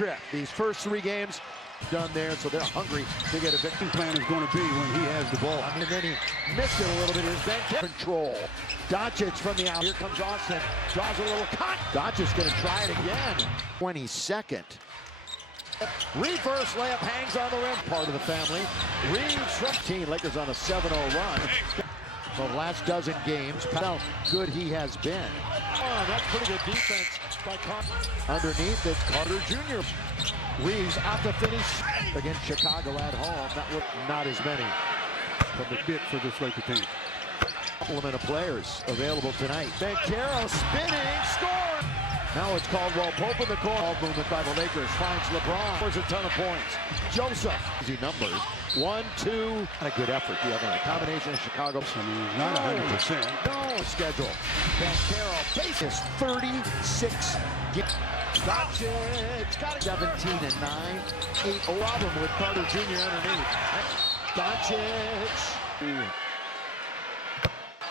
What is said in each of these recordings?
trip. These first 3 games done there, so they're hungry to get a victory. Plan is going to be when he has the ball. And then he missed it a little bit. His bank control. Doncic from the out. Here comes Austin. Draws a little cut. Doncic going to try it again. 22nd. Reverse layup hangs on the rim. Part of the family. Reeves from team. Lakers on a 7-0 run. The last dozen games. How good he has been. Oh, that's pretty good defense by Carter. Underneath, it's Carter Jr. Reeves out to finish against Chicago at home. That was not as many. But the bit for this Laker team. Complement of players available tonight. Banchero spinning, score! Now it's Caldwell Pope in the corner. Ball movement by the Lakers finds LeBron. Scores a ton of points. Joseph. Easy numbers. 1, 2. And a good effort. The other combination of Chicago. I mean, not 100%. No schedule. Banchero faces 36 games. Doncic got it. 17 and 9. 8 problem with Carter Jr. underneath. Doncic.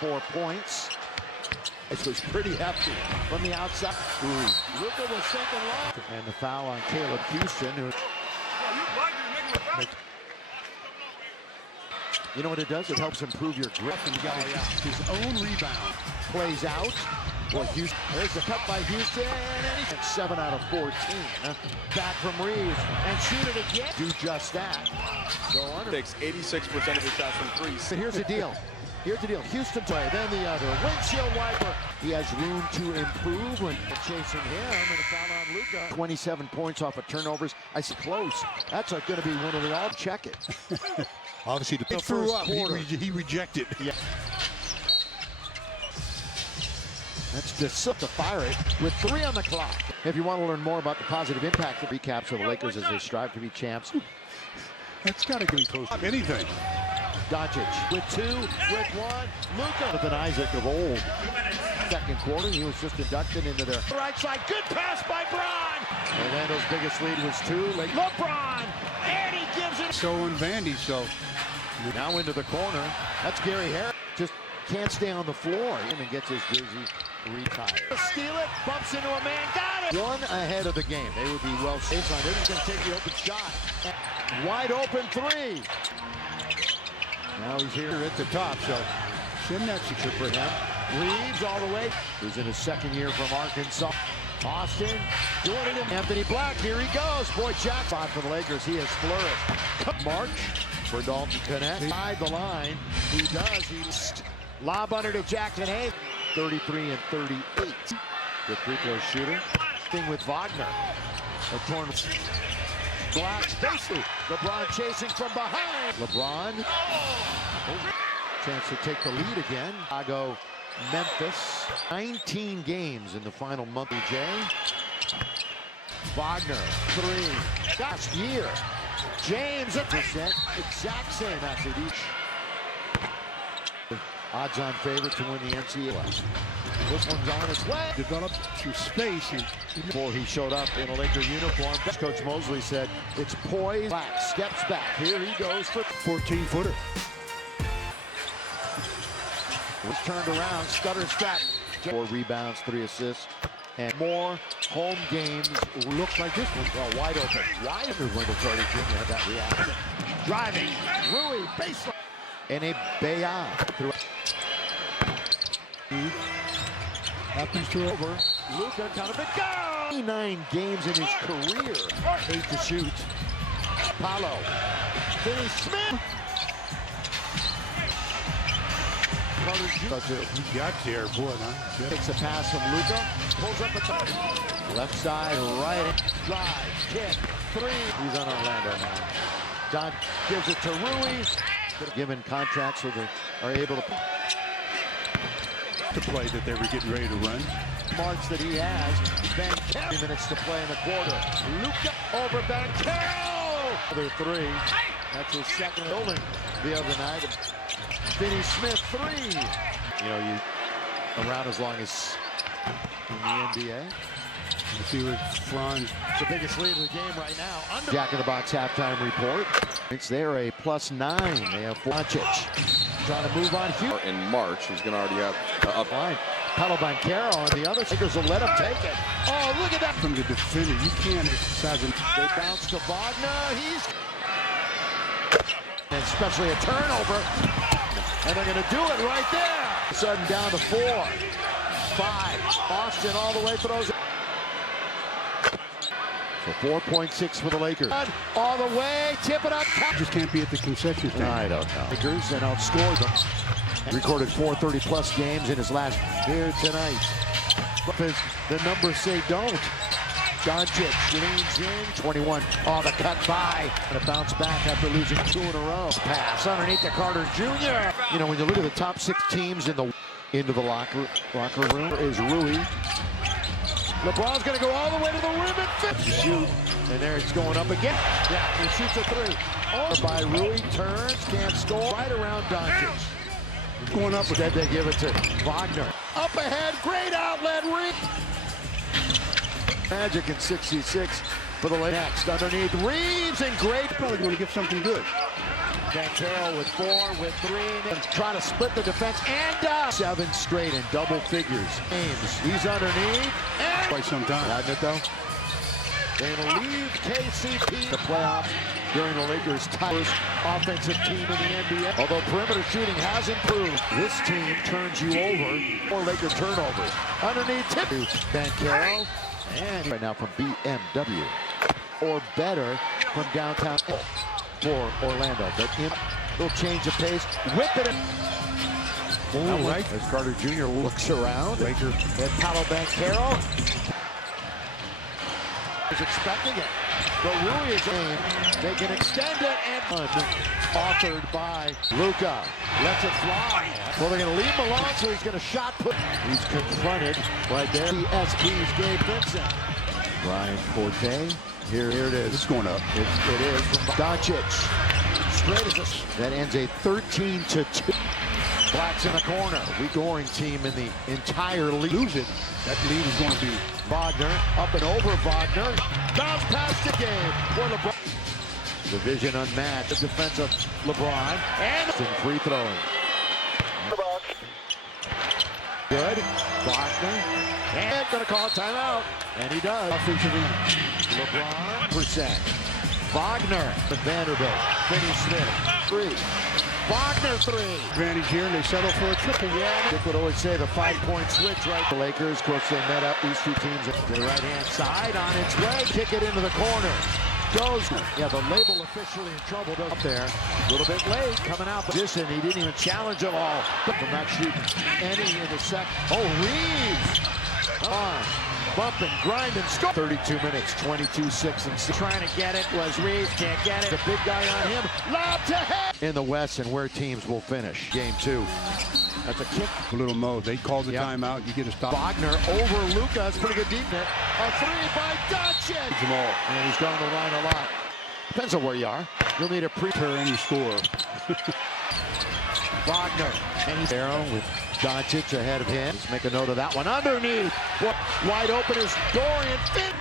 4 points. This was pretty hefty from the outside. Luka was second long. And the foul on Caleb Houston. You know what it does? It helps improve your grip. And you got his own rebound. Plays out. Well, Houston. There's the cut by Houston. And he's 7 out of 14. Back from Reeves. And shoot it again. Do just that. Go under. Takes 86% of his shots from 3. But here's the deal. Here's the deal. Houston play, then the other. Windshield wiper. He has room to improve when chasing him. And a foul on Luka. 27 points off of turnovers. I see close. That's going to be one of the all. Check it. Obviously, the first quarter. He rejected. Yeah. That's just to fire it with 3 on the clock. If you want to learn more about the positive impact of recaps of the Lakers as they strive to be champs. That's got to be close to anything. Doncic with 2, with 1. Luka with an Isaac of old. Second quarter, he was just inducted into their right side. Good pass by Bron. Orlando's biggest lead was 2. LeBron, and he gives it. So and Vandy, so. Now into the corner. That's Gary Harris. Just can't stay on the floor. And gets his jersey retired. Steal it, bumps into a man, got it. 1 ahead of the game. They would be well safe on. They're just going to take the open shot. Wide open 3. Now he's here at the top, so Sim, that's secure for him. Reeves all the way. He's in his second year from Arkansas. Austin doing it in Anthony Black. Here he goes. Boy, jackpot for the Lakers. He has flourished. March for Dalton Connect. Side the line. He does. He lob under to Jackson Hayes. 33 and 38. The free-throw shooter. Thing with Wagner. A torn. Black basically. LeBron chasing from behind. LeBron. Chance to take the lead again. Chicago, Memphis. 19 games in the final month. Jay. Wagner, 3. Last year. James at percent. Exact same after each. Odds-on favorite to win the NCAA. This one's on its way. Developed some space. Before he showed up in a Laker uniform, Coach Mosley said, it's poised. Black steps back. Here he goes for 14-footer. Was turned around, stutter step. 4 rebounds, 3 assists, and more home games. Looks like this one. Well, wide open. Wide open. Wendell Carter Jr. had that reaction. Driving. Rui, baseline. And a Bayard through. Happens to over. Luka kind of a go. 29 games in his career. 8 to shoot. Paolo. Finney Smith. He got there, boy, huh? Takes a pass from Luka. Pulls up the top. Left side, right. Drive. Kick. 3. He's on Orlando now. John gives it to Rui. Given contracts so they are able to play that they were getting ready to run. Marks that he has. Banchero. 3 minutes to play in the quarter. Luka over Banchero. Another 3. That's his second building the other night. Finney Smith 3. You know, you around as long as in the NBA. Let's see what Franz. The biggest lead of the game right now. Under Jack in the Box halftime report. It's there a +9. They have Doncic trying to move on here. In March, he's going to already have up line. Paolo Banchero on the other. Lakers will let him take it. Oh, look at that. From the defender, you can't exercise him. They bounce to Wagner. And especially a turnover. And they're going to do it right there. Sudden down to 4. 5. Austin all the way throws it. So 4.6 for the Lakers. All the way, tip it up. Just can't be at the concession stand. I don't know. Lakers and outscored them. Recorded 430-plus games in his last here tonight. Because the numbers say don't. Doncic leans in, 21. Oh, the cut by. And a bounce back after losing 2 in a row. Pass underneath to Carter Jr. You know, when you look at the top 6 teams into the locker room, is Rui. LeBron's going to go all the way to the rim and shoot. And there it's going up again. Yeah, he shoots a 3. Oh, by Rui, turns, can't score. Right around Doncic. Going up. Instead, they give it to Wagner. Up ahead, great outlet read. Magic at 66 for the lane. Next, underneath Reeves and great. Probably going to get something good. Banchero with 4, with 3. And trying to split the defense and 7 straight in double figures. James, he's underneath. And Quite some time. hadn't it though? They will leave KCP the playoffs during the Lakers' tightest offensive team in the NBA. Although perimeter shooting has improved, this team turns you over. 4 Lakers turnovers. Underneath tip. Banchero. And right now from BMW. Or better from downtown for Orlando. But in little change of pace. Whip it. Oh, right. As Carter Jr. looks around. Lakers. And Paolo Banchero is expecting it. But Rui is in. They can extend it and authored by Luka. Lets it fly. Well, they're going to leave him alone, so he's going to shot put. He's confronted right there. The SP's Gabe Vincent. Brian Forte. Here it is. It's going up. It is from Doncic. Straight as a. That ends a 13-2. Blacks in the corner. Weak scoring team in the entire league. Lose it. That lead is going to be Wagner up and over Wagner. Bounce pass to Gabe for LeBron. Division unmatched. The defense of LeBron and free throwing. Good. Wagner and gonna call a timeout, and he does. offensively. LeBron percent. Wagner to Vanderbilt. Finney Smith 3. Wagner 3. Advantage here, and they settle for a triple. Yeah, Dick would always say the 5-point switch, right? The Lakers, of course, they met up these 2 teams to the right-hand side on its way. Kick it into the corner. Goes. Yeah, the label officially in trouble. Up there. A little bit late coming out. Position. He didn't even challenge at all. From not shooting any in the second. Oh, Reeves. On. Bump and grind and score. 32 minutes, 22-6 and 6. Trying to get it was Reeves. Can't get it. The big guy on him. Lob to head. In the West and where teams will finish. Game 2. That's a kick. A little Mo. They call the Yep. timeout. You get a stop. Wagner over Luka. It's pretty good deep net. A 3 by Doncic. Jamal. And he's gone to the line a lot. Depends on where you are. You'll need a Per any score. Wagner. And he's Arrow with Doncic ahead of him. Let's make a note of that one. Underneath. Wide open is Dorian Finn.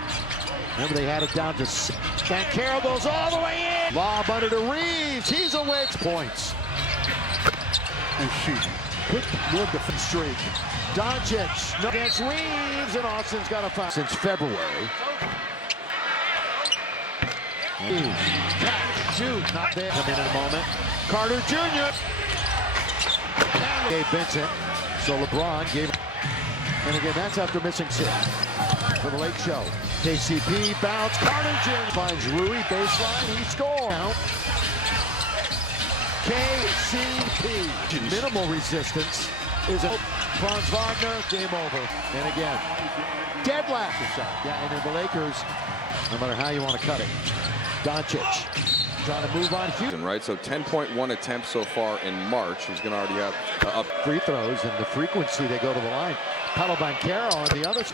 Remember they had it down to Banchero goes all the way in. Lob under to Reeves. He's away. Points. And shoot. Quick more defense streak. Doncic against Reeves, and Austin's got a foul since February. Catch, shoot, not there. Come in a moment. Carter Jr. Gabe Vincent. So LeBron gave. And again, that's after missing 6 for the Lake Show. KCP bounce. Carter Jr. finds Rui baseline. He scores. KCP. Minimal resistance is a Franz Wagner. Game over. And again, dead last shot. Yeah, and then the Lakers, no matter how you want to cut it. Doncic trying to move on Houston. Right, so 10.1 attempts so far in March. He's going to already have up Free throws and the frequency they go to the line. Paolo Banchero on the other.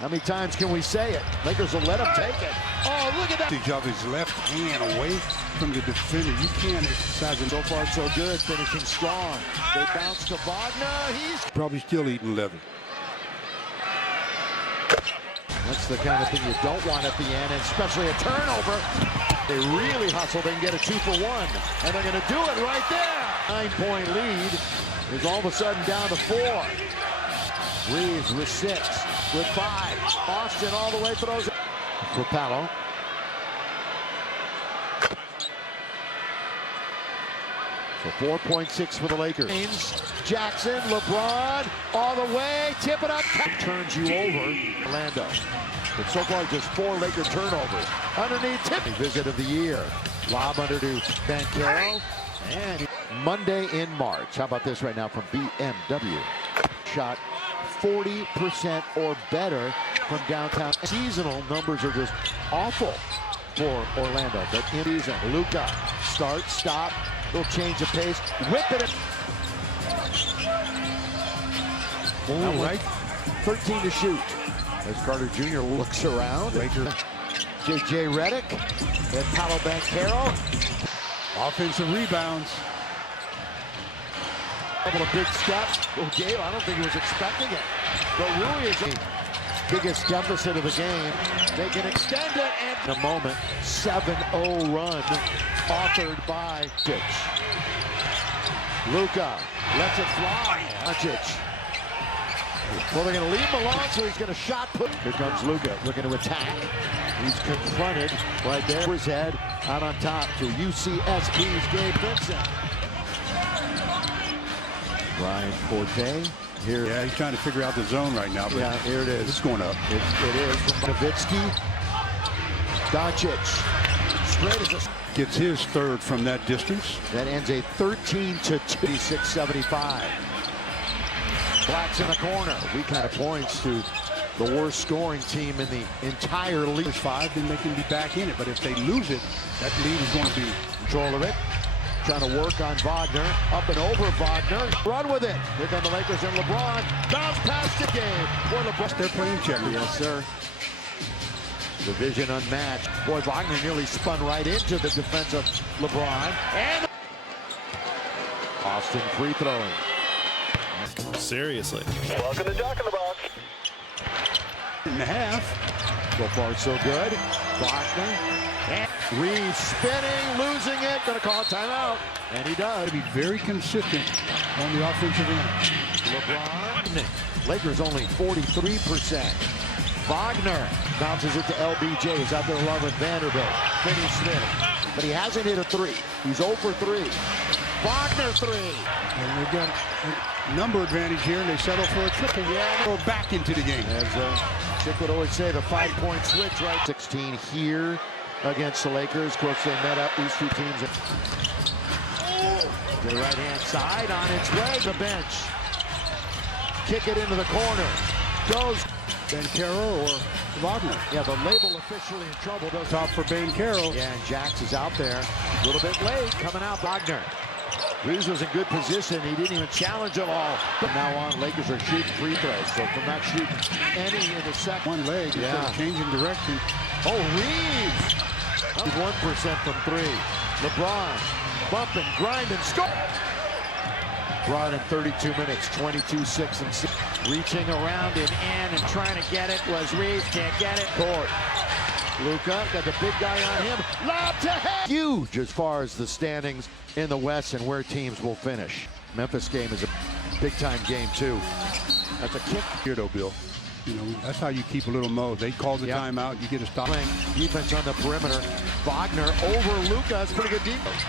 How many times can we say it? Lakers will let him take it. Oh, look at that. The job his left hand away from the defender. You can't exercise him. So far, so good. Finishing strong. They bounce to Wagner. He's Probably still eating leather. That's the kind of thing you don't want at the end, and especially a turnover. They really hustle. They can get a 2-for-1, and they're going to do it right there. 9-point lead is all of a sudden down to 4. Reeves with 6, with 5. Austin all the way throws it. For Paolo. For 4.6 for the Lakers. James, Jackson, LeBron, all the way, tip it up. Turns you over, Orlando. But so far, just 4 Laker turnovers. Underneath, tip. Visit of the year. Lob under to Banchero. And Monday in March. How about this right now from BMW? Shot 40% or better from downtown. Seasonal numbers are just awful for Orlando. But in season, Luka, start, stop. Little change of pace. Whip it. All right. 13 to shoot. As Carter Jr. looks around. J.J. Redick and Paolo Banchero. Offensive rebounds. Couple of big steps. Gale, I don't think he was expecting it. But Rui is the biggest deficit of the game. They can extend it and in a moment, 7-0 run authored by Doncic. Luka lets it fly. Doncic. Well, they're going to leave him alone, so he's going to shot put. Here comes Luka looking to attack. He's confronted right there. His head out on top to UCSB's Gabe Vincent. Ryan Forte here. Yeah, he's trying to figure out the zone right now. But yeah, here it is. It's going up. It is from Nowitzki. Doncic. Straight as a... Gets his third from that distance. That ends a 13-26-75. Black's in the corner. We kind of points to the worst scoring team in the entire league. There's 5, then they can be back in it. But if they lose it, that lead is going to be control of it. Trying to work on Wagner. Up and over Wagner. Run with it. Here come the Lakers and LeBron. Bounce past the game. Boy, LeBron. They're playing checker. Yes, sir. Division unmatched. Boy, Wagner nearly spun right into the defense of LeBron. And Austin free throwing. Seriously. Welcome to Jack in the Box. 1.5. So far, so good. Wagner. And Reeves spinning, losing it. Gonna call a timeout. And he does. Be very consistent on the offensive end. LeBron. Lakers only 43%. Wagner bounces it to LBJ. He's out there loving Vanderbilt. Finney Smith. But he hasn't hit a 3. He's 0 for 3. Wagner 3. And they've got a number advantage here, and they settle for a triple. Yeah, go back into the game. As Chick would always say, the 5-point switch, right? 16 here against the Lakers. Of course, they met up, these two teams. To the right-hand side, on its way, the bench. Kick it into the corner. Goes Banchero or Wagner. Yeah, the label officially in trouble. Top for Banchero. Yeah, and Jax is out there. A little bit late, coming out. Wagner. Reeves was in good position. He didn't even challenge at all. From now on, Lakers are shooting free throws. So from not shooting any in the second. One leg, instead of changing direction. Oh, Reeves. 1% from 3. LeBron bumping, grinding, score. Brought in 32 minutes, 22, 6, and 6. Reaching around and in and trying to get it was Reeves. Can't get it. Court. Luka got the big guy on him. Lob to head. Huge as far as the standings in the West and where teams will finish. Memphis game is a big-time game, too. That's a kick. Here, though, Bill. You know, that's how you keep a little mo. They call the timeout. You get a stop. Playing defense on the perimeter. Wagner over Luka. That's pretty good defense.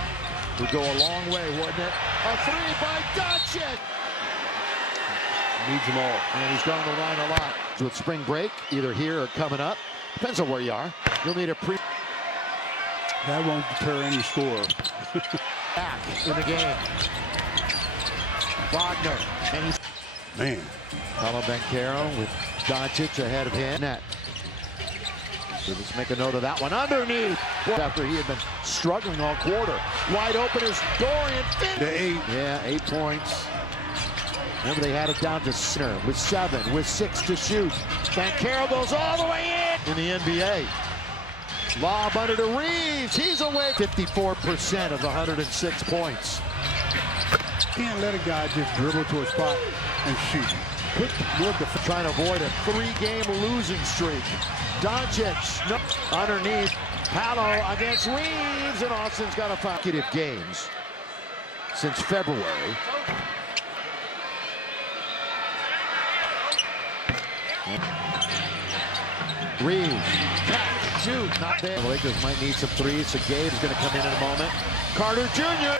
Would go a long way, wouldn't it? A 3 by Doncic. Needs them all. And he's gone to the line a lot. So with spring break, either here or coming up, depends on where you are. You'll need a That won't deter any score. back in the game. Wagner, and he's Man. Paolo Banchero with Doncic ahead of him. Net. So let's make a note of that one. Underneath. After he had been struggling all quarter. Wide open is Dorian. The 8. Yeah, 8 points. Remember, they had it down to center with 7, with 6 to shoot. Banchero goes all the way in the NBA. Lob under to Reeves. He's away. 54% of the 106 points. Can't let a guy just dribble to a spot and shoot. Quick look trying to avoid a 3-game losing streak. Doncic underneath. Paolo against Reeves, and Austin's got a consecutive games since February. Reeves, catch, shoot, not there. The Lakers might need some threes, so Gabe's going to come in a moment. Carter Jr.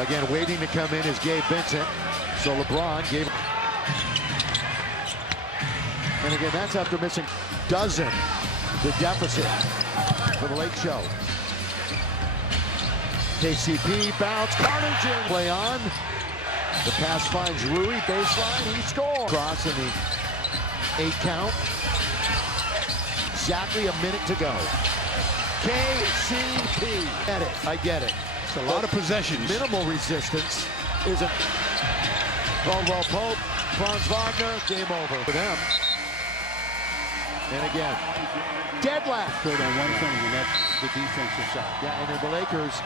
Again, waiting to come in is Gabe Vincent. So LeBron gave. And again, that's after missing dozen. The deficit for the Lake Show. KCP bounce. Carter Jr. play on. The pass finds Rui, baseline, he scores. Cross in the 8 count. Exactly a minute to go. KCP. I get it. It's a lot of possessions. Minimal resistance isn't. Caldwell Pope, Franz Wagner, game over for them. And again, dead last. Good on one thing, and that's the defensive side. Yeah, and then the Lakers